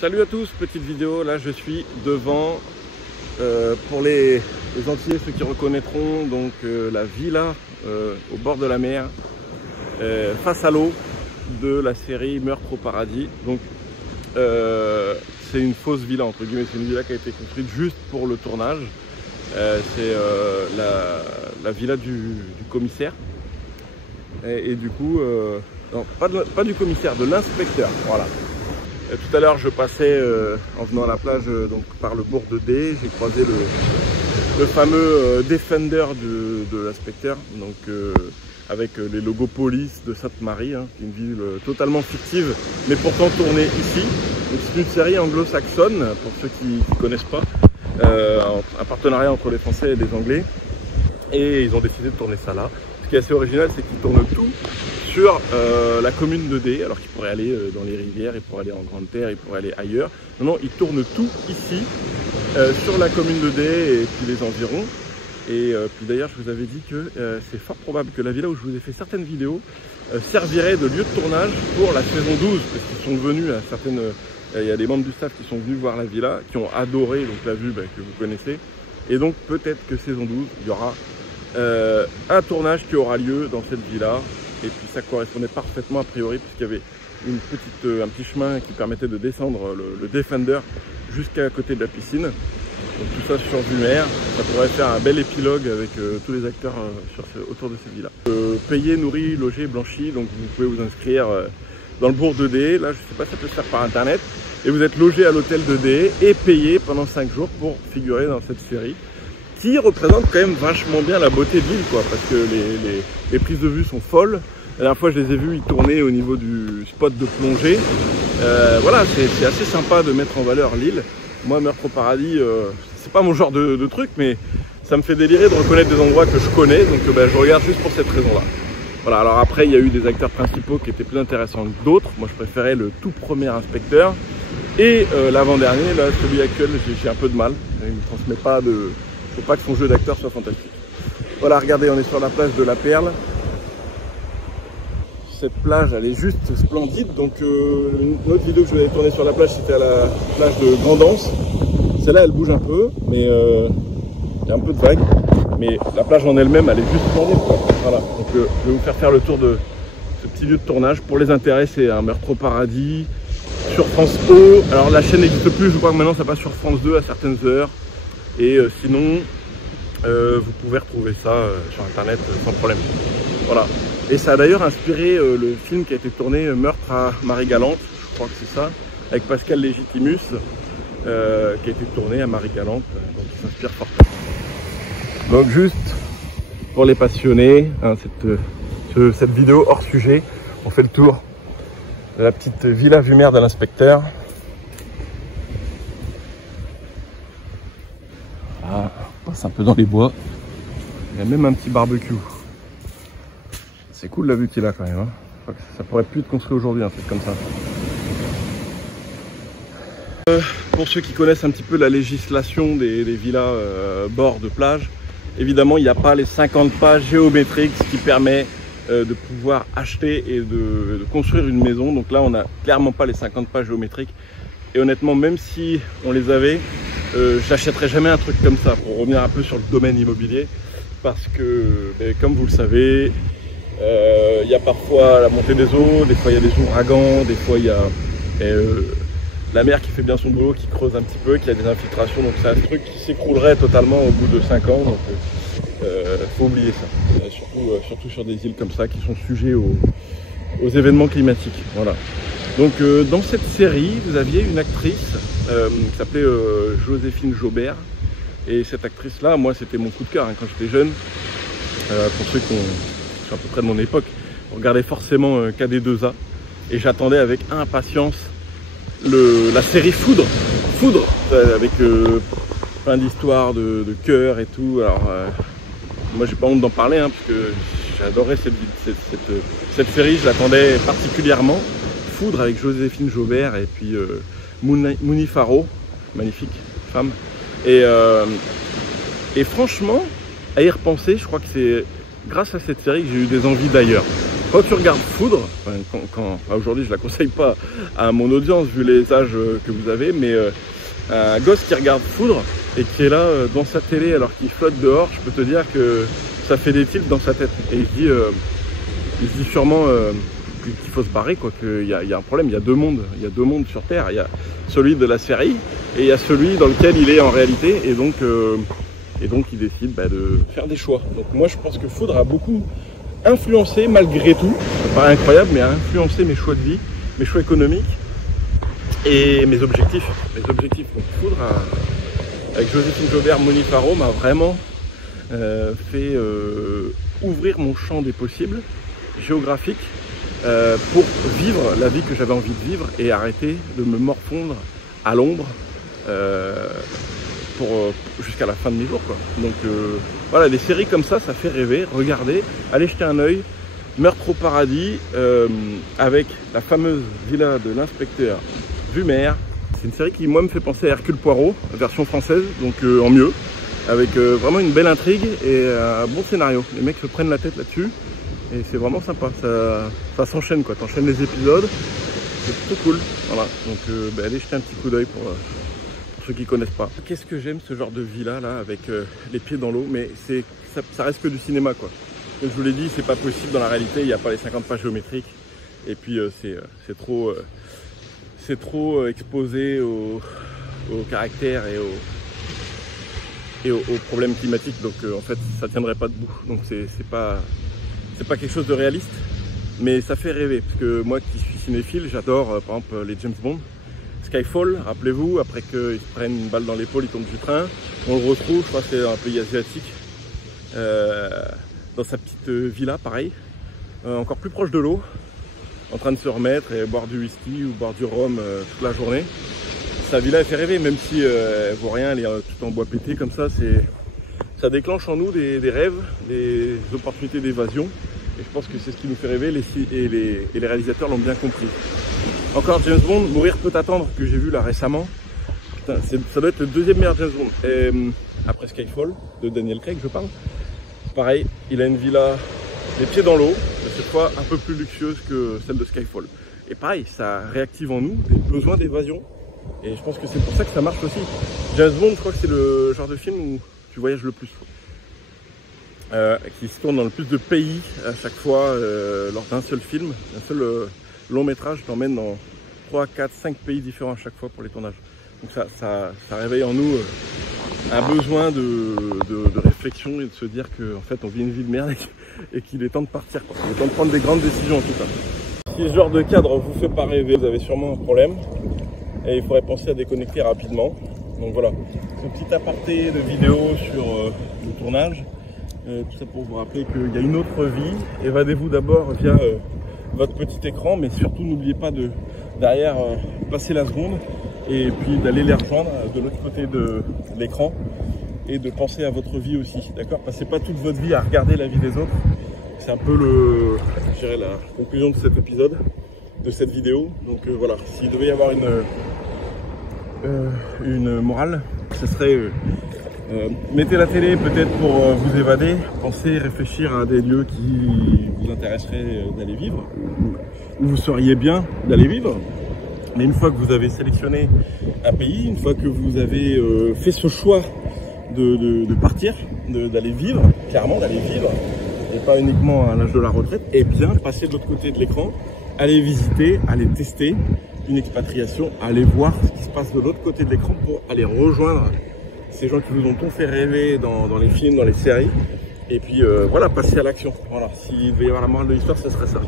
Salut à tous, petite vidéo, là je suis devant, pour les Antillais, ceux qui reconnaîtront, donc la villa au bord de la mer, face à l'eau de la série Meurtre au paradis. Donc c'est une fausse villa entre guillemets, c'est une villa qui a été construite juste pour le tournage. C'est la villa du commissaire. Et du coup, non, pas du commissaire, de l'inspecteur, voilà. Tout à l'heure, je passais en venant à la plage donc par le bourg de Dé, j'ai croisé le fameux Defender de l'inspecteur, donc avec les logos police de Sainte-Marie, hein, qui est une ville totalement fictive, mais pourtant tournée ici. C'est une série anglo-saxonne, pour ceux qui ne connaissent pas, un partenariat entre les Français et les Anglais, et ils ont décidé de tourner ça là. Ce qui est assez original, c'est qu'ils tournent tout sur la commune de Dé, alors qu'ils pourraient aller dans les rivières, ils pourraient aller en Grande Terre, ils pourraient aller ailleurs. Non, non, ils tournent tout ici, sur la commune de Dé et puis les environs. Et puis d'ailleurs, je vous avais dit que c'est fort probable que la villa où je vous ai fait certaines vidéos servirait de lieu de tournage pour la saison 12, parce qu'ils sont venus à certaines... il y a des membres du staff qui sont venus voir la villa, qui ont adoré donc, la vue que vous connaissez. Et donc peut-être que saison 12, il y aura un tournage qui aura lieu dans cette villa. Et puis ça correspondait parfaitement a priori, puisqu'il y avait un petit chemin qui permettait de descendre le Defender jusqu'à côté de la piscine. Donc tout ça sur vue mer, ça pourrait faire un bel épilogue avec tous les acteurs autour de cette villa. Payé, nourri, logé, blanchi, donc vous pouvez vous inscrire dans le bourg de Dé. Là je ne sais pas si ça peut se faire par internet. Et vous êtes logé à l'hôtel de Dé et payé pendant 5 jours pour figurer dans cette série, qui représente quand même vachement bien la beauté de l'île, quoi, parce que les prises de vue sont folles. La dernière fois je les ai vus, ils tournaient au niveau du spot de plongée. Voilà, c'est assez sympa de mettre en valeur l'île. Moi, Meurtre au paradis, c'est pas mon genre de truc, mais ça me fait délirer de reconnaître des endroits que je connais, donc je regarde juste pour cette raison-là. Voilà, alors après il y a eu des acteurs principaux qui étaient plus intéressants que d'autres. Moi je préférais le tout premier inspecteur. Et l'avant-dernier, là, celui actuel, j'ai un peu de mal. Il ne transmet pas de... Faut pas que son jeu d'acteur soit fantastique. Voilà, regardez, on est sur la plage de la Perle. Cette plage, elle est juste splendide. Donc, une autre vidéo que je vais tourner sur la plage, c'était à la plage de Grand'Anse. Celle-là, elle bouge un peu, mais il y a un peu de vagues. Mais la plage en elle-même, elle est juste splendide, quoi. Voilà. Donc, je vais vous faire le tour de ce petit lieu de tournage. Pour les intérêts, c'est un Meurtre au paradis sur France O. Alors, la chaîne n'existe plus. Je crois que maintenant, ça passe sur France 2 à certaines heures. Et sinon, vous pouvez retrouver ça sur internet sans problème. Voilà. Et ça a d'ailleurs inspiré le film qui a été tourné, Meurtre à Marie-Galante, je crois que c'est ça, avec Pascal Légitimus, qui a été tourné à Marie-Galante, donc il s'inspire fortement. Donc juste pour les passionnés, hein, cette vidéo hors sujet, on fait le tour de la petite villa vue mer de l'inspecteur. Voilà, on passe un peu dans les bois, il y a même un petit barbecue. C'est cool la vue qu'il a quand même, hein. Je crois que ça pourrait plus être construit aujourd'hui, un truc comme ça. Pour ceux qui connaissent un petit peu la législation des villas bord de plage, évidemment il n'y a pas les 50 pas géométriques, ce qui permet de pouvoir acheter et de construire une maison. Donc là on n'a clairement pas les 50 pas géométriques. Et honnêtement, même si on les avait, j'achèterais jamais un truc comme ça, pour revenir un peu sur le domaine immobilier. Parce que, comme vous le savez, il y a parfois la montée des eaux, des fois il y a des ouragans, des fois il y a la mer qui fait bien son boulot, qui creuse un petit peu, qui a des infiltrations, donc c'est un truc qui s'écroulerait totalement au bout de 5 ans, donc faut oublier ça, surtout sur des îles comme ça qui sont sujets aux événements climatiques. Voilà. Donc dans cette série, vous aviez une actrice qui s'appelait Joséphine Jaubert, et cette actrice-là, moi c'était mon coup de cœur hein, quand j'étais jeune. Pour ceux qui sont à peu près de mon époque, on regardait forcément KD2A, et j'attendais avec impatience la série Foudre, avec plein d'histoires de cœur et tout. Alors moi j'ai pas honte d'en parler hein, parce que j'adorais cette série, je l'attendais particulièrement. Foudre avec Joséphine Jaubert et puis Mouni Faro, magnifique femme. Et franchement, à y repenser, je crois que c'est grâce à cette série que j'ai eu des envies d'ailleurs. quand tu regardes Foudre, aujourd'hui je la conseille pas à mon audience vu les âges que vous avez, mais un gosse qui regarde Foudre et qui est là dans sa télé alors qu'il flotte dehors, je peux te dire que ça fait des tilts dans sa tête. Et il se dit sûrement qu'il faut se barrer, quoi, qu'il y a un problème, il y a deux mondes sur Terre. Il y a celui de la série et il y a celui dans lequel il est en réalité, et donc il décide de faire des choix. Donc moi je pense que Foudre a beaucoup influencé, malgré tout, ça paraît incroyable, mais a influencé mes choix de vie, mes choix économiques et mes objectifs. Donc Foudre, avec Joséphine Jobert, Monique Faro, m'a vraiment fait ouvrir mon champ des possibles géographiques pour vivre la vie que j'avais envie de vivre et arrêter de me morfondre à l'ombre jusqu'à la fin de mes jours, quoi. Donc voilà, des séries comme ça fait rêver. Regardez, allez jeter un œil. Meurtre au paradis, avec la fameuse villa de l'inspecteur Vumer. C'est une série qui moi me fait penser à Hercule Poirot, version française, donc en mieux, avec vraiment une belle intrigue et un bon scénario. Les mecs se prennent la tête là-dessus et c'est vraiment sympa. Ça s'enchaîne, quoi. T'enchaînes les épisodes, c'est plutôt cool. Voilà, donc allez jeter un petit coup d'œil pour ceux qui connaissent pas. Qu'est-ce que j'aime ce genre de villa là avec les pieds dans l'eau, mais ça reste que du cinéma, quoi. Comme je vous l'ai dit, c'est pas possible dans la réalité, il n'y a pas les 50 pas géométriques et puis c'est trop exposé au caractère et aux problèmes climatiques, donc en fait ça tiendrait pas debout. Donc c'est pas quelque chose de réaliste, mais ça fait rêver parce que moi qui suis cinéphile, j'adore par exemple les James Bond. Skyfall, rappelez-vous, après qu'ils se prennent une balle dans l'épaule, ils tombent du train, on le retrouve, je crois que c'est un pays asiatique, dans sa petite villa, pareil, encore plus proche de l'eau, en train de se remettre et boire du whisky ou boire du rhum toute la journée. Sa villa, elle fait rêver, même si elle vaut rien, elle est tout en bois pété comme ça, ça déclenche en nous des rêves, des opportunités d'évasion, et je pense que c'est ce qui nous fait rêver, et les réalisateurs l'ont bien compris. Encore James Bond, Mourir peut attendre, que j'ai vu là récemment. Putain, ça doit être le deuxième meilleur James Bond. Et, après Skyfall, de Daniel Craig, je parle. Pareil, il a une villa les pieds dans l'eau, mais cette fois un peu plus luxueuse que celle de Skyfall. Et pareil, ça réactive en nous des besoins d'évasion. Et je pense que c'est pour ça que ça marche aussi. James Bond, je crois que c'est le genre de film où tu voyages le plus. Qui se tourne dans le plus de pays à chaque fois lors d'un seul film, un seul long métrage t'emmène dans 3, 4, 5 pays différents à chaque fois pour les tournages. Donc ça réveille en nous un besoin de réflexion et de se dire qu'en fait on vit une vie de merde et qu'il est temps de partir, quoi. Il est temps de prendre des grandes décisions en tout cas. Si ce genre de cadre vous fait pas rêver, vous avez sûrement un problème et il faudrait penser à déconnecter rapidement. Donc voilà, ce petit aparté de vidéo sur le tournage, tout ça pour vous rappeler qu'il y a une autre vie. Évadez-vous d'abord via votre petit écran, mais surtout n'oubliez pas de derrière passer la seconde et puis d'aller les rejoindre de l'autre côté de l'écran et de penser à votre vie aussi, d'accord? Passez pas toute votre vie à regarder la vie des autres. C'est un peu je dirais la conclusion de cet épisode, de cette vidéo. Donc voilà, s'il devait y avoir une morale, ce serait mettez la télé peut-être pour vous évader, pensez réfléchir à des lieux qui vous intéresseraient d'aller vivre, où vous seriez bien d'aller vivre. Mais une fois que vous avez sélectionné un pays, une fois que vous avez fait ce choix de partir, d'aller vivre, clairement d'aller vivre, et pas uniquement à l'âge de la retraite, et bien passez de l'autre côté de l'écran, allez visiter, allez tester une expatriation, allez voir ce qui se passe de l'autre côté de l'écran pour aller rejoindre ces gens qui vous ont tout fait rêver dans les films, dans les séries, et puis voilà, passer à l'action. Voilà, s'il devait y avoir la morale de l'histoire, ce serait ça.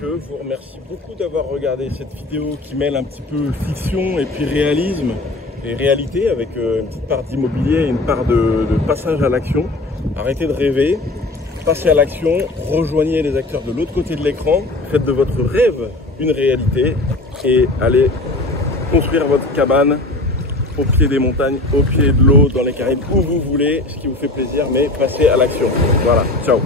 Je vous remercie beaucoup d'avoir regardé cette vidéo qui mêle un petit peu fiction et puis réalisme et réalité, avec une petite part d'immobilier et une part de passage à l'action. Arrêtez de rêver, passez à l'action, rejoignez les acteurs de l'autre côté de l'écran, faites de votre rêve une réalité et allez construire votre cabane au pied des montagnes, au pied de l'eau, dans les Caraïbes, où vous voulez, ce qui vous fait plaisir, mais passez à l'action. Voilà, ciao.